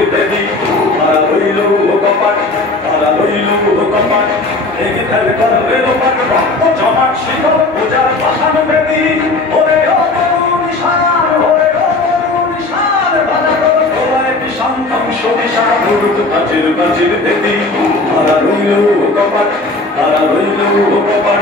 কাচির দেবী তারা রইল কপাট তারা রইল কপাট লেগে ফেলে করবে লোপাট রক্ত জমাট শিখর পূজার ভাষান দেবী ওরে ও নিশান ওরে ও নিশান বাজানো তোলায় বিষান ধ্বংস বিষান গুরুত কাচির দেবী তারা রইল কপাট তারা রইল কপাট